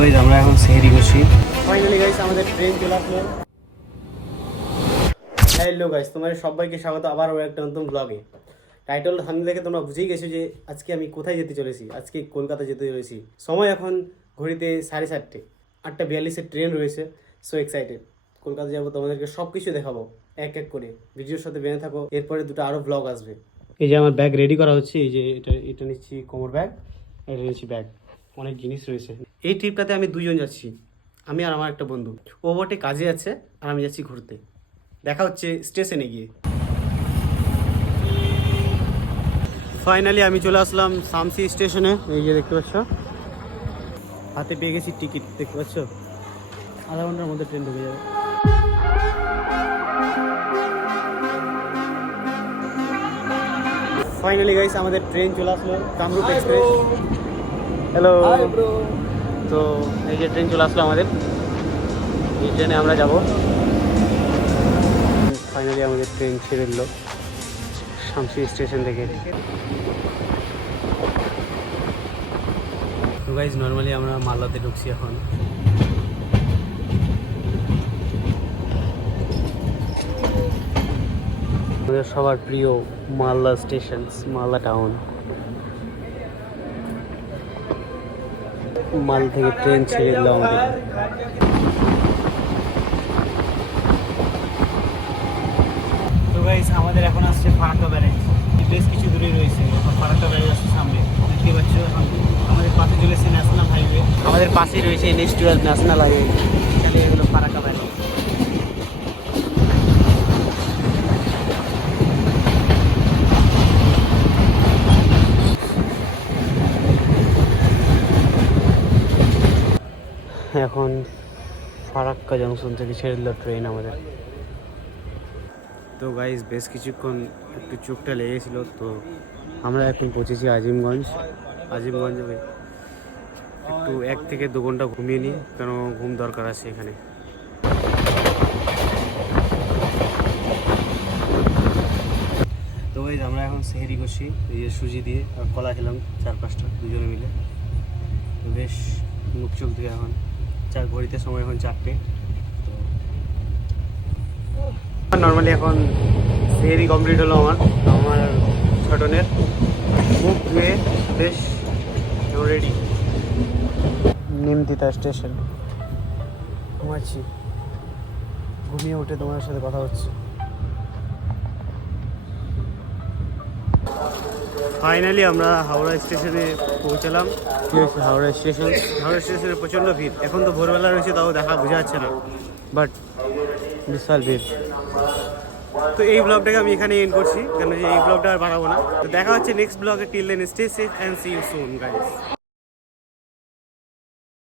Guys আমরা এখন সেহরি করছি। ফাইনালি গাইস আমাদের ট্রেন চলে আসলো। হ্যালো গাইস, তোমাদের সবাইকে স্বাগত আবারও একটা নতুন ব্লগে। টাইটেল থাম্বনেল দেখে তোমরা বুঝেই গেছো যে আজকে আমি কোথায় যেতে চলেছি। আজকে কলকাতা যেতে চলেছি। সময় এখন ঘড়িতে 4:30, 8:42-এর ট্রেন রয়েছে। সো এক্সাইটেড, কলকাতা যাবো, তোমাদেরকে সব কিছু দেখাবো এক এক করে। ভিডিওর সাথে বেঁধে থাকো, এরপরে দুটো আরও ব্লগ আসবে। এই যে আমার ব্যাগ রেডি করা হচ্ছে। এই যে এটা নিচ্ছি কোমর ব্যাগ, এটা নিচ্ছি ব্যাগ, অনেক জিনিস রয়েছে। এই ট্রিপটাতে আমি দুজন যাচ্ছি, আমি আর আমার একটা বন্ধু। ও বটে কাজে আছে আর আমি যাচ্ছি ঘুরতে। দেখা হচ্ছে স্টেশনে গিয়ে। ফাইনালি আমি চলে আসলাম শামসি স্টেশনে। এই যে দেখতে পাচ্ছ, হাতে পেয়ে গেছি টিকিট, দেখতে পাচ্ছ। আধা ঘন্টার মধ্যে ট্রেন ঢুকে যাবে। ফাইনালি গাইস আমাদের ট্রেন চলে আসলো, কামরূপ এক্সপ্রেস। Hello bro. তো এই যে ট্রেন চলে আসলো আমাদের, এই ট্রেনে আমরা যাব। ফাইনালি আমাদের ট্রেন ছেড়ে দিল শামসি স্টেশন থেকে। তো গাইজ নর্মালি আমরা মালদাতে ঢুকছি এখন। আমাদের সবার প্রিয় মালদা স্টেশন, মালদা টাউন। মাল থেকে ট্রেন ছেড়ে দিল আমাদের। তো গাইজ আমাদের এখন আসছে ফারাক্কা ব্যারেজ। বেশ কিছু দূরে রয়েছে, এখন ফারাক্কা ব্যারেজ আসছে সামনে, দেখতে পাচ্ছ। এখন আমাদের পাশে চলেছে ন্যাশনাল হাইওয়ে, আমাদের পাশেই রয়েছে NH-12 ন্যাশনাল হাইওয়ে। এখানে এগুলো ফারাক্কা ব্যারেজ। এখন ফারাক্কা জংশন থেকে ছেড়ে দিল ট্রেন আমাদের। তো গাইজ বেশ কিছুক্ষণ একটু চোখটা লেগেছিল, তো আমরা এখন পৌঁছেছি আজিমগঞ্জ। আজিমগঞ্জে একটু 1 থেকে 2 ঘন্টা ঘুমিয়ে নিই, কেন ঘুম দরকার আছে এখানে। তো গাইজ আমরা এখন সেহরি করছি, এই যে সুজি দিয়ে আর কলা খেলাম 4-5টা দুজনে মিলে। বেশ মুখ চোখ দিয়ে এখন ঘড়িতে সময় এখন 4টে। নর্মালি এখন সেহরি কমপ্লিট হলো আমার ছটনের। মুখ ধুয়ে বেশ রেডি। নিমতিতা স্টেশন ঘুমাচ্ছি, ঘুমিয়ে উঠে তোমার সাথে কথা হচ্ছে। ফাইনালি আমরা হাওড়া স্টেশনে পৌঁছালাম। কী হয়েছে হাওড়া স্টেশনে প্রচণ্ড ভিড়। এখন তো ভোরবেলা রয়েছে, তাও বোঝা যাচ্ছে না, বাট বিশাল ভিড়। তো এই ব্লগটাকে আমি এখানে এন্ড করছি, কেন যে এই ব্লগটা আর বাড়াবো না। তো দেখা হচ্ছে নেক্সট ব্লগে। Till then stay safe and see you soon guys.